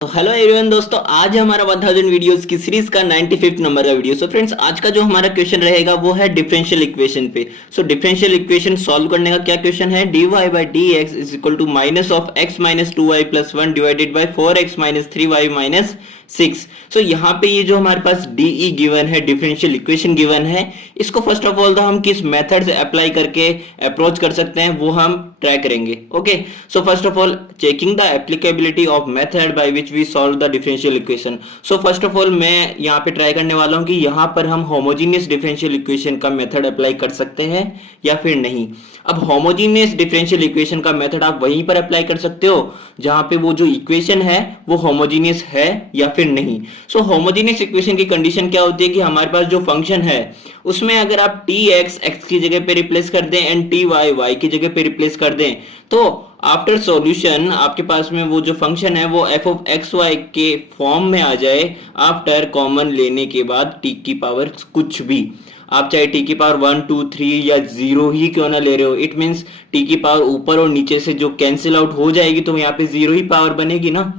तो hello everyone दोस्तों, आज हमारा 1000 वीडियोस की सीरीज का 95th नंबर का वीडियो। सो फ्रेंड्स, आज का जो हमारा क्वेश्चन रहेगा वो है डिफरेंशियल इक्वेशन पे। सो डिफरेंशियल इक्वेशन सॉल्व करने का क्या क्वेश्चन है, dy by D x is equal to minus of x minus 2y plus 1 divided by 4x minus 3y minus 6। So यहाँ पे ये जो हमारे पास DE गिवन है, डिफरेंशियल इक्वेशन गिवन है, इसको फर्स्ट ऑफ ऑल हम किस मेथड से अप्लाई करके अप्रोच कर सकते हैं वो हम ट्राई करेंगे। Okay, so first of all checking the applicability of method by which we solve the differential equation. So first of all मैं यहाँ पे ट्राई करने वाला हूँ कि यहाँ पर हम होमोजीनियस डिफरेंशियल इक्वेशन का मेथड अप्लाई कर सकते हैं या फिर नहीं। अब होमोजीनियस डिफरेंशियल इक्वेशन का मेथड आप वहीं पर अप्लाई कर सकते हो जहां पे वो जो इक्वेशन है वो होमोजीनियस है या फिर नहीं। सो होमोजीनियस इक्वेशन की कंडीशन क्या होती है कि हमारे पास जो फंक्शन है उसमें अगर आप टी एक्स एक्स की जगह पे रिप्लेस कर दें एंड टी वाई वाई की जगह पे रिप्लेस कर दें, तो आफ्टर सॉल्यूशन आपके पास में वो जो फंक्शन है वो एफ ऑफ एक्स वाई के फॉर्म में आ जाए आफ्टर कॉमन लेने के बाद टी की पावर कुछ भी। आप चाहे टी की पावर 1 2 3 या 0 ही क्यों ना ले रहे हो, इट मींस टी की पावर ऊपर और नीचे से जो कैंसिल आउट हो जाएगी तो यहाँ पे 0 ही पावर बनेगी ना।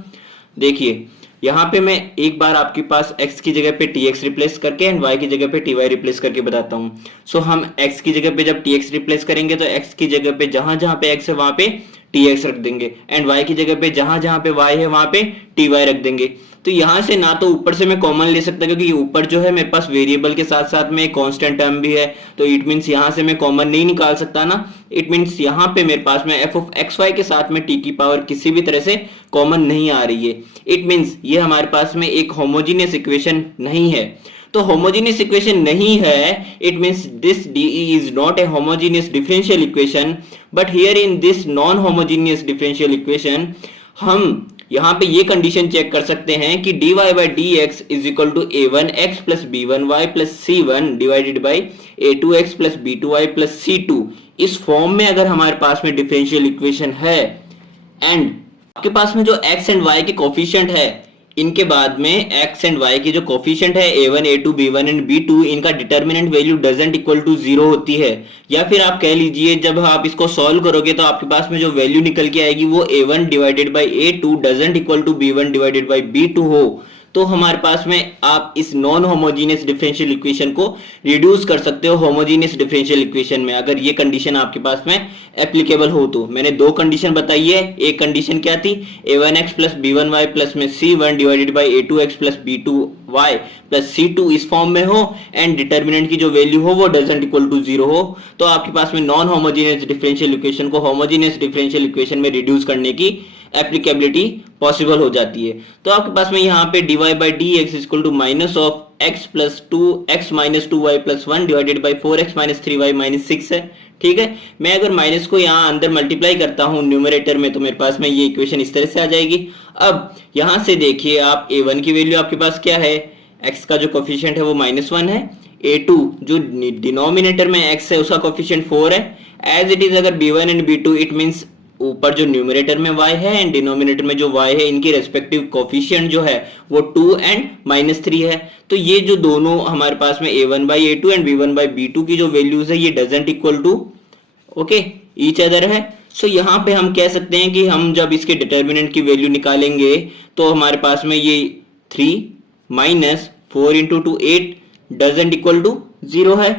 देखिए यहाँ पे मैं एक बार आपके पास x की जगह पे tx रिप्लेस करके एंड y की जगह पे ty रिप्लेस करके बताता हूँ। सो हम x की जगह पे जब tx रिप्लेस करेंगे तो x की जगह पे जहां जहां पे x है वहां पे tx रख देंगे एंड y की जगह पे जहां जहां पे y है वहां पे ty रख देंगे। तो यहां से ना तो ऊपर से मैं कॉमन ले सकता क्योंकि ऊपर जो है मेरे पास वेरिएबल के साथ साथ में एक कांस्टेंट टर्म भी है, तो इट मींस यहां से मैं कॉमन नहीं निकाल सकता ना। इट मींस यहां पे मेरे पास में एफ ऑफ एक्स वाई के साथ में टी की पावर किसी भी तरह से कॉमन नहीं आ रही है। इट मींस ये हमारे पास में एक होमोजीनियस इक्वेशन नहीं है। तो होमोजीनियस इक्वेशन नहीं है, it means this DE is not a homogeneous differential equation. But here in this non homogeneous differential equation हम यहाँ पे ये कंडीशन चेक कर सकते हैं कि dy by D x is equal to a1x plus b1y plus c1 divided by a2x plus b2y plus c2। इस form में अगर हमारे पास में डिफरेंशियल इक्वेशन है एंड आपके पास में जो x एंड y के कोफिशिएंट है, इनके बाद में x एंड y की जो कोफिशिएंट है a1 a2 b1 and b2, इनका determinant value doesn't equal to 0 होती है। या फिर आप कह लीजिए जब आप इसको सॉल्व करोगे तो आपके पास में जो वैल्यू निकल के आएगी वो a1 divided by a2 doesn't equal to b1 divided by b2 हो, तो हमारे पास में आप इस नॉन होमोजीनियस डिफरेंशियल इक्वेशन को रिड्यूस कर सकते हो होमोजीनियस डिफरेंशियल इक्वेशन में, अगर ये कंडीशन आपके पास में एप्लीकेबल हो तो। मैंने दो कंडीशन बताई है, एक कंडीशन क्या थी, a1x प्लस b1y प्लस में c1 divided by a2x plus b2y plus c2 इस फॉर्म में हो एंड डिटर्मिनेंट की जो वैल्यू हो वो डजंट इक्वल टू 0 हो, तो आपके पास में नॉन होमोजीनियस डिफरेंशियल इक्वेशन को होमोजीनियस डिफरेंशियल इक्वेशन में रिड्यूस करने की एप्लीकेबिलिटी पॉसिबल हो जाती है। तो आपके पास में यहाँ पे dy by D x equal to minus of x plus 2x minus 2y plus 1 divided by 4x minus 3y minus 6 है। ठीक है, मैं अगर माइनस को यहाँ अंदर मल्टीप्लाई करता हूँ न्यूमरेटर में तो मेरे पास में ये इक्वेशन इस तरह से आ जाएगी। अब यहाँ से देखिए आप a1 की वैल्यू आपके पास क्या है, x का जो कोफिशिएंट है वो -1 है, a2 जो डिनोमिनेटर में x है उसका कोफिशिएंट 4 है। एज इट इज अगर b1 and b2, it means ऊपर जो न्यूमरेटर में y है एंड डिनोमिनेटर में जो y है, इनकी रेस्पेक्टिव कोफिशिएंट जो है वो 2 एंड -3 है। तो ये जो दोनों हमारे पास में a1 by a2 and b1 by b2 की जो वैल्यूज है ये doesn't equal to okay each other है। सो यहाँ पे हम कह सकते हैं कि हम जब इसके डिटर्मिनेंट की वैल्यू निकालेंगे तो हमारे पास में ये 3 minus 4 into 2 8 doesn't equal to 0 है।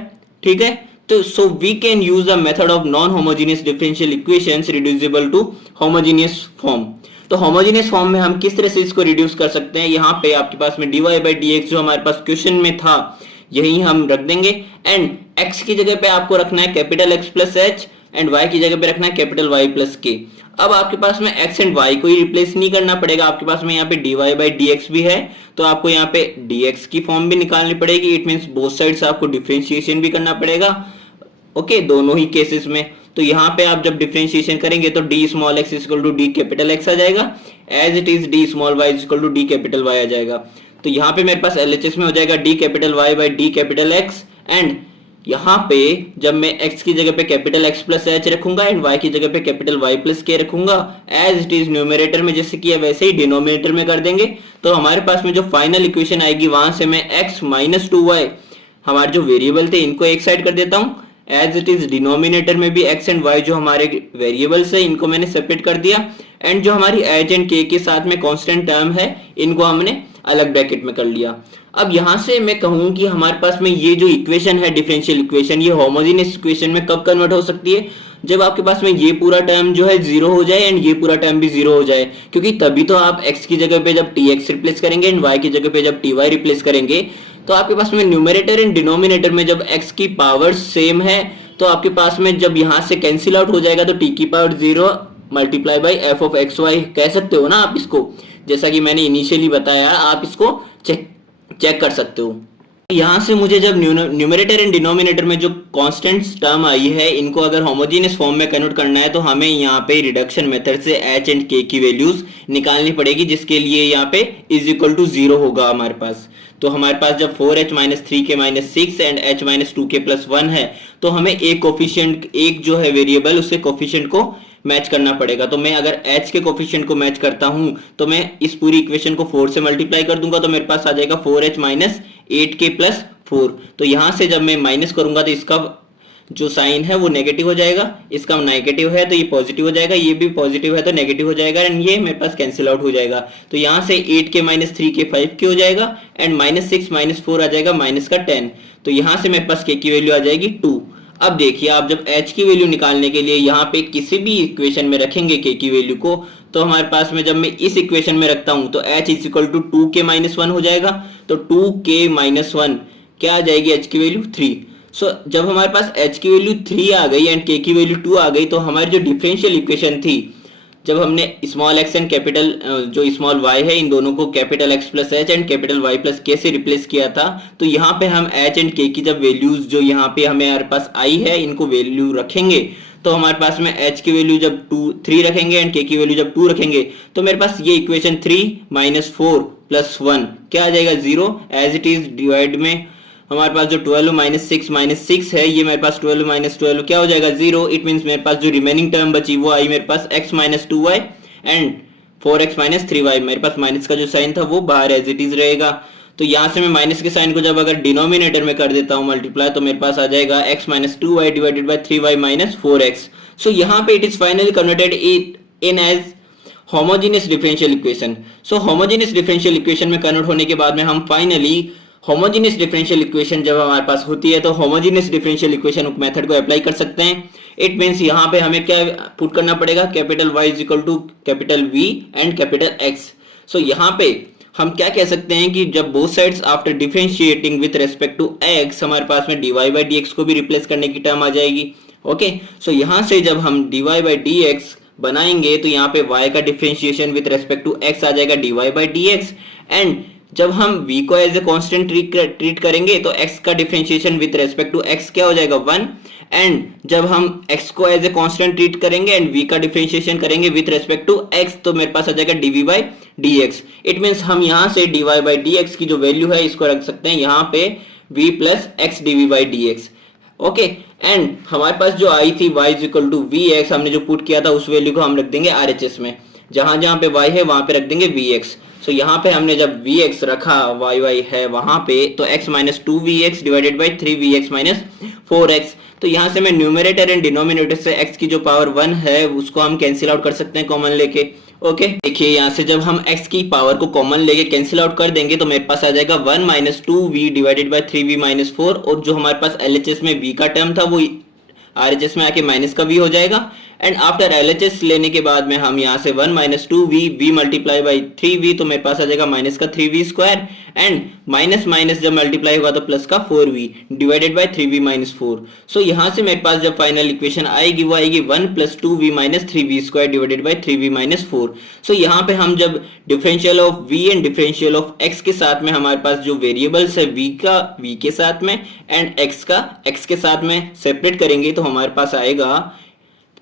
ठीक है, तो so we can use the method of non-homogeneous differential equations reducible to homogeneous form। तो homogeneous form में हम किस तरह से इसको रिड्यूस कर सकते हैं, यहाँ पे आपके पास में dy by dx जो हमारे पास क्वेश्चन में था यही हम रख देंगे एंड x की जगह पे आपको रखना है capital X plus h and y की जगह पे रखना है कैपिटल Y प्लस k। अब आपके पास में x एंड y को ही रिप्लेस नहीं करना पड़ेगा, आपके पास में यहाँ पे dy बाई dx भी है तो आपको यहाँ पे dx की फॉर्म भी निकालनी पड़ेगी। इट मींस बोथ साइड्स आपको डिफरेंशिएशन भी करना पड़ेगा ओके दोनों ही केसेस में। तो यहाँ पे आप जब डिफरेंशिएशन करेंगे तो d small x equal to d capital x आ जाएगा, as it is d small y equal to d capital y आ जाएगा। तो यहाँ पे मेरे पास LHS में हो जाएगा d capital y by d capital x and यहाँ पे जब मैं x की जगह पे कैपिटल X प्लस h रखूंगा एंड y की जगह पे कैपिटल Y प्लस k रखूंगा, एज इट इज न्यूमरेटर में जैसे किया वैसे ही डिनोमिनेटर में कर देंगे। तो हमारे पास में जो फाइनल इक्वेशन आएगी वहां से मैं x माइनस 2y हमारे जो वेरिएबल थे इनको एक साइड कर देता हूँ एज इट इज डिनोमिनेटर में भी x एंड y जो हमारे वेरिएबल्स है इनको मैंने सेपरेट कर दिया, एंड जो हमारी h एंड k के साथ में कांस्टेंट टर्म है इनको हमने अलग ब्रैकेट में कर लिया। अब यहां से मैं कहूं कि हमारे पास में ये जो इक्वेशन है डिफरेंशियल इक्वेशन, ये होमोजेनियस इक्वेशन में कब कन्वर्ट हो सकती है, जब आपके पास में ये पूरा टर्म जो है जीरो हो जाए एंड ये पूरा टर्म भी जीरो हो जाए, क्योंकि तभी तो आप x की जगह पे जब tx रिप्लेस करेंगे एंड y की जगह पे जब ty रिप्लेस करेंगे तो आपके पास में न्यूमरेटर एंड डिनोमिनेटर में जब x की पावर सेम है तो आपके पास में जब यहां से कैंसिल आउट हो जाएगा तो t की power 0 multiply by f of x y कह सकते हो ना आप इसको, जैसा कि मैंने इनिशियली बताया आप इसको चेक कर सकते हो। यहां से मुझे जब न्यूमरेटर एंड डिनोमिनेटर में जो कांस्टेंट टर्म आई है इनको अगर होमोजेनियस फॉर्म में कन्वर्ट करना है तो हमें यहाँ पे रिडक्शन मेथड से h एंड k की वैल्यूज निकालनी पड़ेगी, जिसके लिए यहाँ पे इज इक्वल टू 0 होगा हमारे पास। तो हमारे पास जब 4h - 3k - 6 and h - 2k + 1 है तो हमें एक कोफिशिएंट, एक जो है वेरिएबल उसके कोफिशिएंट को मैच करना पड़ेगा। तो मैं अगर h के कोफिशिएंट को मैच करता हूं तो मैं इस पूरी इक्वेशन को 4 से मल्टीप्लाई कर दूंगा तो मेरे पास आ जाएगा 4h - 8k + 4। तो यहां से जब मैं माइनस करूंगा तो इसका जो साइन है वो नेगेटिव हो जाएगा, इसका नेगेटिव है तो ये पॉजिटिव हो जाएगा, ये भी पॉजिटिव है तो नेगेटिव हो जाएगा एंड ये मेरे पास कैंसिल आउट हो जाएगा। तो यहाँ से 8k - 3k 5k हो जाएगा एंड -6 - 4 आ जाएगा माइनस का 10। तो यहाँ से मेरे पास k की वैल्यू आ जाएगी 2। अब देखिए आप जब h की वैल्यू निकालने के लिए यहाँ पे किसी भी इक्वेशन में रखेंगे k की वैल्यू को तो हमारे पास में जब मैं इस इक्वेशन में रखता हूं तो h = 2k - 1 हो जाएगा। तो 2k - 1 क्या आ जाएगी h की वैल्यू 3। सो जब हमारे पास h की वैल्यू 3 आ गई एंड k की वैल्यू 2 आ गई तो हमारी जो डिफरेंशियल इक्वेशन थी, जब हमने स्मॉल x एंड कैपिटल जो स्मॉल y है इन दोनों को capital x + h and capital y + k से रिप्लेस किया था, तो यहाँ पे हम h एंड k की जब वैल्यूज जो यहाँ पे हमारे पास आई है इनको वैल्यू रखेंगे तो हमारे पास में h की वैल्यू जब 3 रखेंगे एंड k की वैल्यू जब 2 रखेंगे तो मेरे पास ये इक्वेशन 3 - 4 + 1 क्या आ जाएगा 0। एज इट इज डिवाइड में हमारे पास जो 12 - 6 - 6 है ये मेरे पास 12 - 12 क्या हो जाएगा 0। इट मींस मेरे पास जो रिमेनिंग टर्म बची वो आई मेरे पास x - 2y and 4x - 3y। मेरे पास माइनस का जो साइन था वो बाहर एज इट इज रहेगा। तो यहाँ से मैं माइनस के साइन को जब अगर डिनोमिनेटर में कर देता हूँ मल्टीप्लाई तो मेरे पास आ जाएगा x - 2y divided by 3y - 4x। So यहाँ पे it is finally converted in as homogeneous differential equation. So homogeneous differential equation में कन्वर्ट होने के बाद में हम फाइनली होमोजेनियस डिफरेंशियल इक्वेशन जब हमारे पास होती है तो होमोजेनियस डिफरेंशियल इक्वेशन मेथड को अप्लाई कर सकते हैं। इट मींस यहाँ पे हमें क्या पुट करना पड़ेगा, capital Y = capital V and capital X। So यहाँ पे हम क्या कह सकते हैं कि जब both sides after differentiating with respect to x हमारे पास में dy/dx को भी रिप्लेस करने की टर्म आ जाएगी। ओके, सो यहाँ से जब हम dy/dx बनाएंगे तो यहाँ पे y का differentiation with respect to x आ जाएगा dy/dx एंड जब हम v को एज ए कांस्टेंट ट्रीट करेंगे तो x का differentiation with respect to x क्या हो जाएगा 1 एंड जब हम x को एज ए कांस्टेंट ट्रीट करेंगे एंड v का डिफरेंशिएशन करेंगे विद रेस्पेक्ट टू x तो मेरे पास आ जाएगा dv/dx। इट मींस हम यहां से dy/dx की जो वैल्यू है इसको रख सकते हैं यहाँ पे v + x dv/dx। Okay, and हमारे पास जो आई थी y = vx हमने जो पुट किया था उस वैल्यू को हम रख देंगे RHS में, जहां जहां पे y है वहां पे रख देंगे vx। सो यहाँ पे हमने जब vx रखा y है वहां पे तो x - 2vx divided by 3vx - 4x। तो यहाँ से मैं न्यूमरेटर एंड डिनोमिनेटर से x की जो पावर 1 है उसको हम कैंसिल आउट कर सकते हैं कॉमन लेके। ओके, देखिए यहाँ से जब हम x की पावर को कॉमन लेके कैंसिल आउट कर देंगे तो मेरे पास आ जाएगा 1 - 2v डिवाइडेड बाय 3v - 4 और जो हमारे पास LHS में v का टर्म था वो RHS में आके माइनस का v हो जाएगा एंड आफ्टर LHS लेने के बाद में हम यहाँ से 1 - 2v v multiply by 3v तो मेरे पास आ जाएगा माइनस का 3v² एंड माइनस माइनस जब मल्टीप्लाई होगा तो प्लस का 4v डिवाइडेड बाई 3v - 4। सो यहाँ से मेरे पास जब फाइनल इक्वेशन आएगी वो आएगी 1 + 2v - 3v² divided by 3v - 4। सो यहाँ पे हम जब differential of v and differential of x के साथ में हमारे पास जो वेरिएबल्स है v का v के साथ में एंड x का x के साथ में सेपरेट करेंगे तो हमारे पास आएगा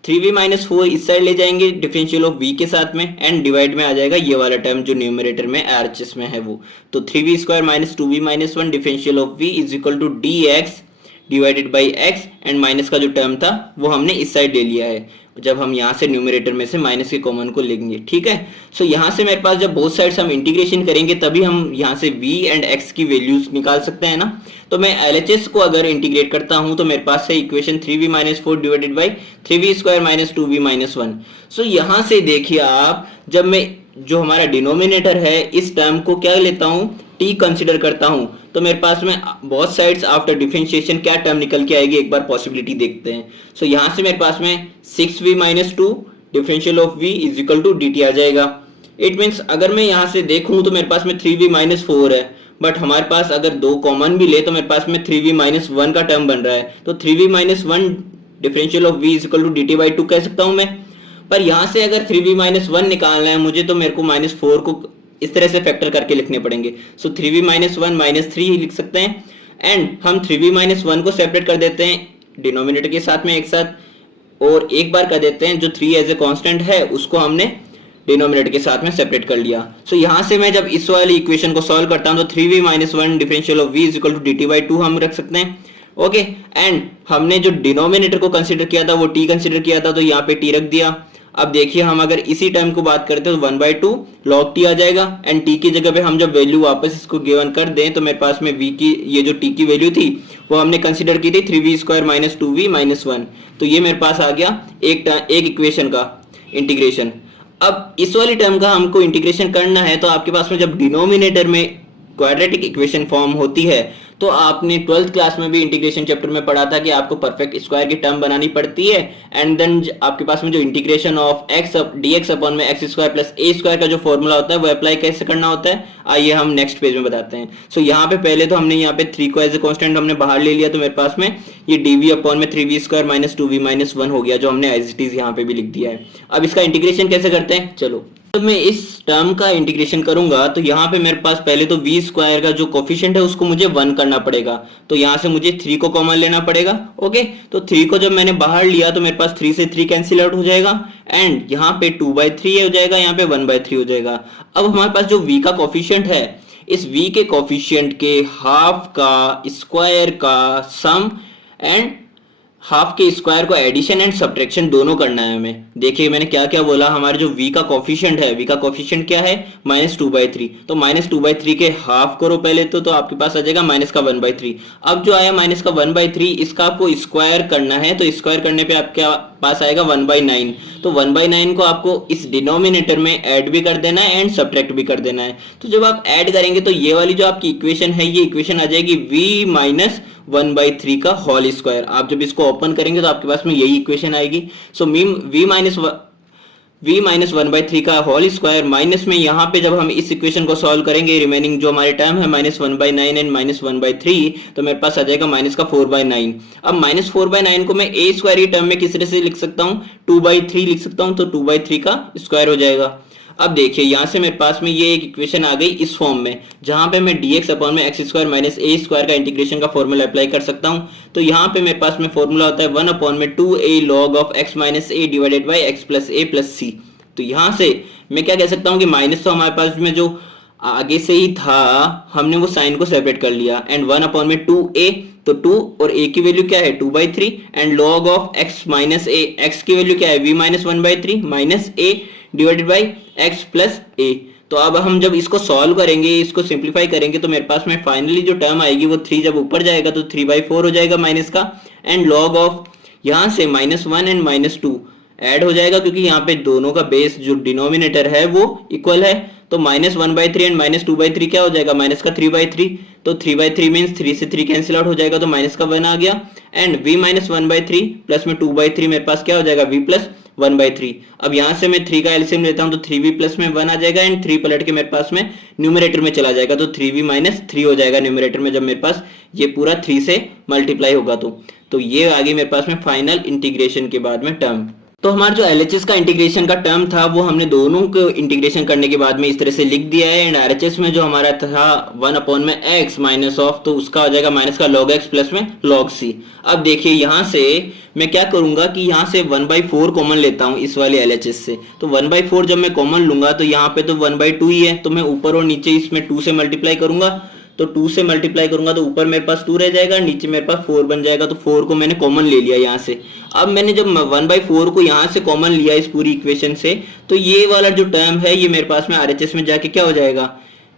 3v - 4 इस साइड ले जाएंगे डिफरेंशियल ऑफ v के साथ में एंड डिवाइड में आ जाएगा ये वाला टर्म जो न्यूमरेटर में RHS में है वो। तो 3v² - 2v - 1 differential of v = dx divided by x and minus का जो टर्म था वो हमने इस साइड ले लिया है जब हम यहाँ से न्यूमरेटर में से माइनस के कॉमन को लेंगे, ठीक है। सो यहाँ से मेरे पास जब बोथ साइड्स हम इंटीग्रेशन करेंगे तभी हम यहाँ से v एंड x की वैल्यूज निकाल सकते हैं ना। तो मैं LHS को अगर इंटीग्रेट करता हूँ तो मेरे पास है equation 3v minus 4 divided by 3v square minus 2v minus 1। सो यहाँ से देखिए आप, जब मैं जो हमारा डिनोमिनेटर है इस टर्म को क्या लेता हूँ, t कंसिडर करता हूँ, तो मेरे पास में बोथ साइड्स आफ्टर डिफरेंशिएशन क्या टर्म निकल के आएगी, एक बार पॉसिबिलिटी देखते हैं। सो यहाँ से मेरे पास में 6v minus 2 differential of v is equal to dt आ जाएगा। इट मीन्स अगर मैं यहाँ से देखूँ तो मेरे पास में 3v माइनस 4 है, बट हमारे पास अगर दो कॉमन भी ले तो मेरे पास में 3v माइनस 1 का टर्म बन रहा है, तो 3v minus 1 differential of v is equal to dt by 2 कह सकता हूँ मैं। पर यहाँ से अगर 3v माइनस 1 निकालना है मुझे तो मेरे को माइनस 4 को इस तरह से फैक्टर करके लिखने पड़ेंगे। सो 3v माइनस 1 माइनस 3 ही लिख सकते हैं, एंड हम 3v माइनस 1 को सेपरेट कर देते हैं डिनोमिनेटर के साथ में एक साथ, और एक बार कर देते हैं जो 3 एज ए कांस्टेंट है उसको हमने डिनोमिनेटर के साथ में सेपरेट कर लिया। सो यहाँ से मैं जब इस वाली इक्वेशन को सॉल्व करता हूँ तो 3v minus 1 differential of v is equal to dt by 2 हम रख सकते हैं, ओके। एंड हमने जो डिनोमिनेटर को कंसिडर किया था वो t कंसिडर किया था, तो यहाँ पे t रख दिया। अब देखिए हम अगर इसी टर्म को बात करते हैं तो 1/2 log t आ जाएगा, एंड t की जगह पे हम जब वैल्यू वापस इसको गिवन कर दें तो मेरे पास में v की ये जो t की वैल्यू थी वो हमने कंसीडर की थी 3v square minus 2v minus 1, तो ये मेरे पास आ गया एक इक्वेशन का इंटीग्रेशन। अब इस वाली टर्म का हमको इंटीग्रेशन करना है तो आपके पास में जब डिनोमिनेटर में क्वाड्रेटिक इक्वेशन फॉर्म होती है तो आपने 12th क्लास में भी इंटीग्रेशन चैप्टर में पढ़ा था कि आपको परफेक्ट स्क्वायर की टर्म बनानी पड़ती है, एंड देन आपके पास में जो integration of x dx upon में x square plus a square का जो फॉर्मूला होता है वो अप्लाई कैसे करना होता है, आइए हम नेक्स्ट पेज में बताते हैं। सो यहाँ पे पहले तो हमने यहाँ पे 3 को एज ए कांस्टेंट हमने बाहर ले लिया, तो मेरे पास में ये dv अपॉन में 3v square minus 2v minus 1 हो गया, जो हमने एज इट इज यहाँ पे भी लिख दिया है। अब इसका इंटीग्रेशन कैसे करते हैं, चलो जब मैं इस टर्म का इंटीग्रेशन करूंगा तो यहाँ पे मेरे पास पहले तो v स्क्वायर का जो कोफिशिएंट है उसको मुझे 1 करना पड़ेगा, तो यहाँ से मुझे 3 को कॉमन लेना पड़ेगा, ओके। तो 3 को जब मैंने बाहर लिया तो मेरे पास 3 से 3 कैंसिल आउट हो जाएगा, एंड यहाँ पे 2/3 हो जाएगा, यहाँ पे 1/3 हो जाएगा। अब हमारे पास जो v का कोफिशिएंट है, इस v के कोफिशिएंट के हाफ का स्क्वायर का सम एंड हाफ के स्क्वायर को एडिशन एंड सब्ट्रैक्शन दोनों करना है हमें। देखिए मैंने क्या क्या बोला, हमारे जो v का कोफिशिएंट है, v का कोफिशिएंट क्या है -2/3, तो -2/3 के हाफ करो पहले तो आपके पास आ जाएगा माइनस का 1/3। अब जो आया माइनस का 1/3 इसका आपको स्क्वायर करना है, तो स्क्वायर करने पे आपके पास आएगा 1/9, तो 1/9 को आपको इस डिनोमिनेटर में ऐड भी कर देना है एंड सब्ट्रैक्ट भी कर देना है। तो जब आप ऐड करेंगे तो ये वाली जो आपकी इक्वेशन है ये इक्वेशन आ जाएगी v माइनस 1/3 का होल स्क्वायर। आप जब इसको ओपन करेंगे तो आपके पास में यही इक्वेशन आएगी। सो v माइनस 1/3 का होल स्क्वायर माइनस में यहाँ पे जब हम इस इक्वेशन को सॉल्व करेंगे, रिमेनिंग जो हमारे टर्म है -1/9 एंड -1/3, तो मेरे पास आ जाएगा माइनस का 4/9। अब -4/9 को मैं a स्क्वायर की टर्म में किस तरह से लिख सकता हूँ, 2/3 लिख सकता हूँ, तो 2/3 का स्क्वायर हो जाएगा। अब देखिए यहाँ से मेरे पास में ये एक इक्वेशन आ गई इस फॉर्म में, जहां पे मैं dx अपॉन में x square minus a square का इंटीग्रेशन का फॉर्मूला अप्लाई कर सकता हूं। तो यहाँ पे मेरे पास में फॉर्मूला होता है 1 अपॉन में 2a log of x minus a divided by x plus a plus c। तो यहाँ से मैं क्या कह सकता हूँ कि माइनस तो हमारे पास में जो आगे से ही था हमने वो साइन को सेपरेट कर लिया, एंड 1 अपॉन में 2a, तो 2 और a की वैल्यू क्या है 2/3, and log of x minus a, x की वैल्यू क्या है v minus 1/3 minus a divided by x plus a। तो अब हम जब इसको सॉल्व करेंगे, इसको सिंप्लीफाई करेंगे, तो मेरे पास में फाइनली जो टर्म आएगी वो 3 जब ऊपर जाएगा तो 3/4 हो जाएगा माइनस का, एंड log ऑफ यहाँ से -1 एंड -2 ऐड हो जाएगा, क्योंकि यहाँ पे दोनों का बेस जो डिनोमिनेटर है वो इक्वल है, तो -1/3 एंड -2/3 क्या हो जाएगा माइनस का 3/3, तो 3/3 मीन्स 3 से 3 कैंसिल आउट हो जाएगा, तो माइनस का 1 आ गया, एंड v माइनस 1/3 प्लस में 2/3 मेरे पास क्या हो जाएगा v प्लस 1/3। अब यहाँ से मैं 3 का एलसीएम लेता हूँ तो 3v प्लस में 1 आ जाएगा, एंड 3 पलट के मेरे पास में न्यूमरेटर में चला जाएगा, तो 3v माइनस 3 हो जाएगा न्यूमरेटर में, जब मेरे पास ये पूरा 3 से मल्टीप्लाई होगा तो ये आ गई मेरे पास में फाइनल इंटीग्रेशन के बाद में टर्म। तो हमारा जो LHS का इंटीग्रेशन का टर्म था वो हमने दोनों को इंटीग्रेशन करने के बाद में इस तरह से लिख दिया है, एंड RHS में जो हमारा था 1 अपॉन में x माइनस ऑफ, तो उसका हो जाएगा माइनस का log x प्लस में log c। अब देखिए यहाँ से मैं क्या करूंगा कि यहाँ से 1/4 कॉमन लेता हूँ इस वाले LHS से, तो 1/4 जब मैं कॉमन लूंगा तो यहाँ पे तो 1/2 ही है, तो मैं ऊपर और नीचे इसमें 2 से मल्टीप्लाई करूंगा, तो 2 से मल्टीप्लाई करूंगा तो ऊपर मेरे पास 2 रह जाएगा, नीचे मेरे पास 4 बन जाएगा। तो 4 को मैंने कॉमन ले लिया यहाँ से। अब मैंने जब 1/4 को यहाँ से कॉमन लिया इस पूरी इक्वेशन से, तो ये वाला जो टर्म है ये मेरे पास में आरएचएस में जाके क्या हो जाएगा,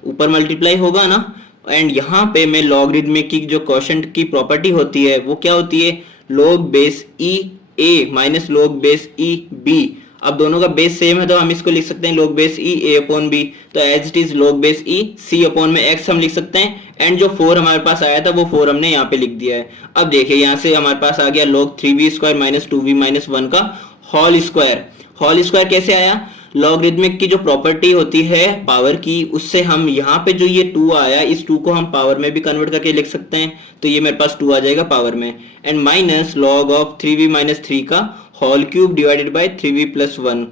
ऊपर मल्टीप्लाई होगा ना। एंड यहाँ पे मैं लॉगरिथमिक की जो क्वोशंट की प्रॉपर्टी होती है वो क्या होती है, log base e a minus log base e b. अब दोनों का बेस सेम है तो हम इसको लिख सकते हैं log base e a upon b. तो as it is log base e c upon में एक्स हम लिख सकते हैं। एंड जो 4 हमारे पास आया था वो 4 हमने यहाँ पे लिख दिया है। अब देखिए यहाँ से हमारे पास आ गया log 3v square minus 2v minus 1 का होल स्क्वायर। होल स्क्वायर कैसे आया, लॉगरिथमिक की जो प्रॉपर्टी होती है पावर की, उससे हम यहाँ पे जो ये 2 आया, इस 2 को हम पावर में भी कन्वर्ट करके लिख सकते हैं। तो ये मेरे पास 2 आ जाएगा पावर में। And minus log of 3v minus 3 का whole cube divided by 3v plus 1।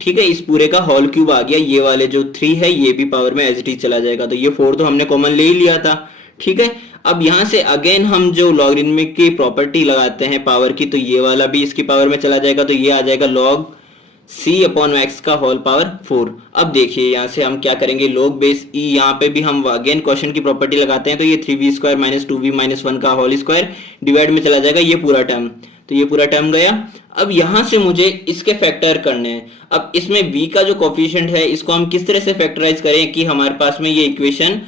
ठीक है, इस पूरे का होल क्यूब आ गया। ये वाले जो 3 है ये भी पावर में एज इट इज चला जाएगा। तो ये 4 तो हमने कॉमन ले ही लिया था। ठीक है, अब यहाँ से अगेन हम जो लॉगरिथमिक की प्रॉपर्टी लगाते हैं पावर की, तो ये वाला भी इसकी पावर में चला जाएगा। तो ये आ जाएगा log c अपॉन एक्स का होल पावर 4। अब देखिए यहाँ से हम क्या करेंगे, log बेस e, यहाँ पे भी हम अगेन क्वेश्चन की प्रॉपर्टी लगाते हैं। तो ये 3v square minus 2v minus 1 का होल स्क्वायर डिवाइड में चला जाएगा ये पूरा टर्म। तो ये पूरा टर्म गया। अब यहाँ से मुझे इसके फैक्टर करने हैं। अब इसमें v का जो कोफिशिएंट है इसको हम किस तरह से फैक्टराइज करें कि हमारे पास में ये equation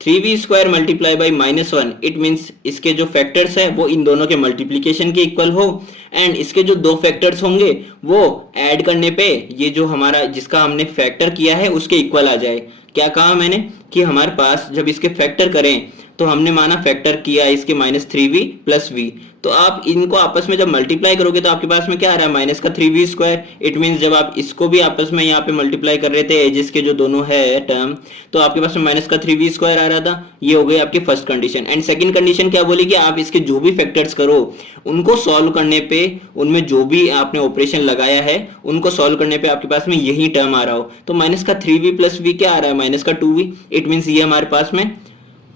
3v square multiply by minus 1, it means इसके जो फैक्टर्स है वो इन दोनों के मल्टीप्लीकेशन के इक्वल हो। एंड इसके जो 2 फैक्टर्स होंगे वो ऐड करने पे ये जो हमारा जिसका हमने फैक्टर किया है उसके इक्वल आ जाए। क्या कहा मैंने कि हमारे पास जब इसके फैक्टर करें तो हमने माना फैक्टर किया इसके माइनस 3v प्लस v। तो आप इनको आपस में जब मल्टीप्लाई करोगे तो आपके पास में क्या आ रहा है, माइनस का 3v स्क्वायर। इट मीन्स जब आप इसको भी आपस में यहाँ पे मल्टीप्लाई कर रहे थे एजेस के जो दोनों है टर्म, तो आपके पास में माइनस का 3v स्क्वायर आ रहा था। ये हो गई आपकी first condition. And second condition क्या बोली कि आप इसके जो भी फैक्टर्स करो उनको सॉल्व करने पे, उनमें जो भी आपने ऑपरेशन लगाया है उनको सॉल्व करने पे आपके पास में यही टर्म आ रहा हो। तो माइनस का 3v प्लस v क्या आ रहा है, माइनस का 2v। इट मीन्स ये हमारे पास में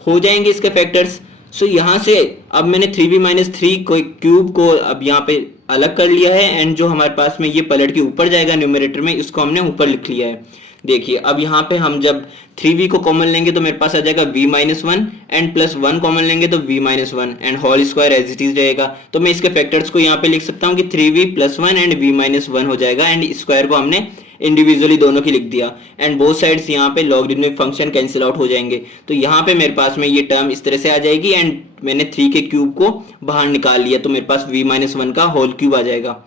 हो जाएंगे इसके फैक्टर्स। सो यहाँ से अब मैंने 3v माइनस 3 को क्यूब को अब यहाँ पे अलग कर लिया है। एंड जो हमारे पास में ये पलट के ऊपर जाएगा न्यूमरेटर में, इसको हमने ऊपर लिख लिया है। देखिए अब यहाँ पे हम जब 3v को कॉमन लेंगे तो मेरे पास आ जाएगा v minus 1 and plus 1 common लेंगे तो v minus 1 and whole square as it is रहेगा। तो मैं इसके फैक्टर्स को यहाँ पे लिख सकता हूँ कि 3v plus 1 and v minus 1 हो जाएगा। एंड स्क्वायर को हमने इंडिविजुअली दोनों की लिख दिया। एंड बोथ साइड्स यहाँ पे लॉगरिथमिक फंक्शन कैंसिल आउट हो जाएंगे। तो यहाँ पे मेरे पास में ये टर्म इस तरह से आ जाएगी। एंड मैंने 3 के क्यूब को बाहर निकाल लिया तो मेरे पास v माइनस 1 का होल क्यूब आ जाएगा।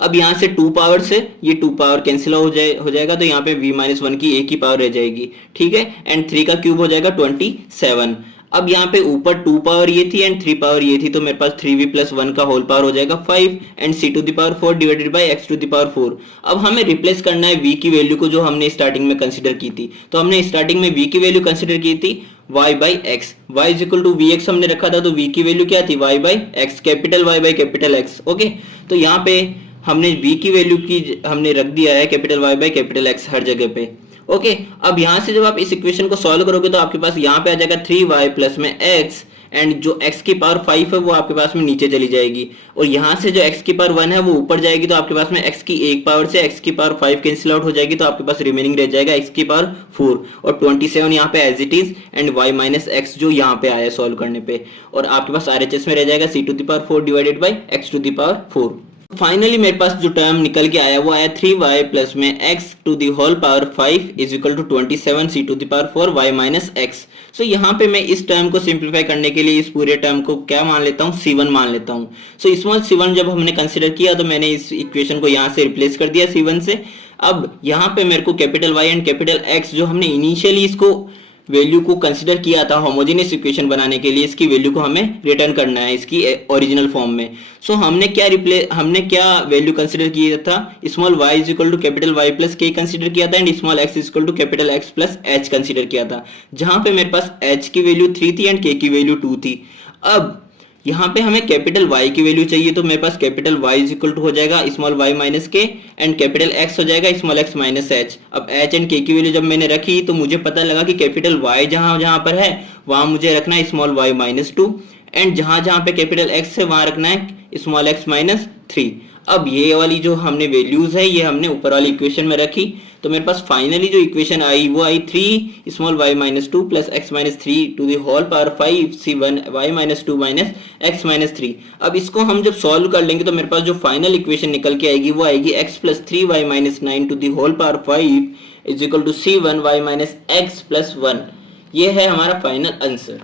अब यहाँ से 2 पावर से ये 2 पावर कैंसिल हो जाएगा तो यहाँ पे v माइनस 1 की एक ही पावर रह जाएगी। ठीक है, एंड 3 का क्यूब हो जाएगा 27। अब यहाँ पे ऊपर 2 पावर ये थी एंड 3 पावर ये थी तो मेरे पास 3v प्लस 1 का होल पावर हो जाएगा 5 and c to the power 4 divided by x to the power 4। अब हमें रिप्लेस करना है v की वैल्यू को जो हमने स्टार्टिंग में कंसीडर की थी। तो हमने स्टार्टिंग में v की वैल्यू कंसीडर की थी y by x, y is equal to vx हमने रखा था। तो v की वैल्यू क्या थी, y by x, capital y by capital x। Okay, तो यहाँ पे हमने v की वैल्यू की हमने रख दिया है capital y by capital x हर जगह पे। ओके, अब यहाँ से जब आप इस इक्वेशन को सॉल्व करोगे तो आपके पास यहाँ पे आ जाएगा 3y प्लस में x एंड जो x की पावर 5 है वो आपके पास में नीचे चली जाएगी। और यहाँ से जो x की पावर 1 है वो ऊपर जाएगी तो आपके पास में x की एक पावर से x की पावर 5 कैंसिल आउट हो जाएगी। तो आपके पास रिमेनिंग रह जाएगा x की पावर 4 और 27 यहाँ पे as it is and y minus x जो यहाँ पे आया सॉल्व करने पे। और आपके पास RHS में रह जाएगा c to the power 4 divided by x to the power 4। Finally मेरे पास जो टर्म निकल के आया वो आया 3y प्लस में x to the whole power 5 is equal to 27 c to the power 4 y minus x. So यहाँ पे मैं इस टर्म को सिंप्लीफाई करने के लिए इस पूरे टर्म को क्या मान लेता हूँ, c1 मान लेता हूँ। सो स्मॉल c1 जब हमने कंसिडर किया तो मैंने इस इक्वेशन को यहाँ से रिप्लेस कर दिया c1 से। अब यहाँ पे मेरे को capital y and capital x जो हमने इनिशियली इसको वैल्यू को कंसिडर किया था होमोजेनियस इक्वेशन बनाने के लिए, इसकी वैल्यू को हमें रिटर्न करना है इसकी ओरिजिनल फॉर्म में। सो हमने क्या वैल्यू कंसिडर किया था, small y is equal to capital y plus k consider किया था and small x is equal to capital x plus h consider किया था, जहां पे मेरे पास h की वैल्यू 3 थी एंड k की वैल्यू 2 थी। अब यहाँ पे हमें कैपिटल Y की वैल्यू चाहिए तो मेरे पास capital Y is equal to हो जाएगा small y minus k and capital X हो जाएगा स्मॉल x माइनस h। अब h एंड k की वैल्यू जब मैंने रखी तो मुझे पता लगा कि कैपिटल Y जहाँ पर है वहां मुझे रखना है स्मॉल y माइनस 2 एंड जहां पे कैपिटल X है वहां रखना है स्मॉल x माइनस 3। अब ये वाली जो हमने वैल्यूज है ये हमने ऊपर वाली इक्वेशन में रखी, तो मेरे पास फाइनली जो इक्वेशन आई वो आई 3 small y minus two plus x minus three to the whole power 5 c1 y minus two minus x minus three. अब इसको हम जब सॉल्व कर लेंगे तो मेरे पास जो फाइनल इक्वेशन निकल के आएगी वो आएगी x plus three y minus nine to the whole power 5 is equal to c1 y minus x plus one. ये है हमारा फाइनल आंसर।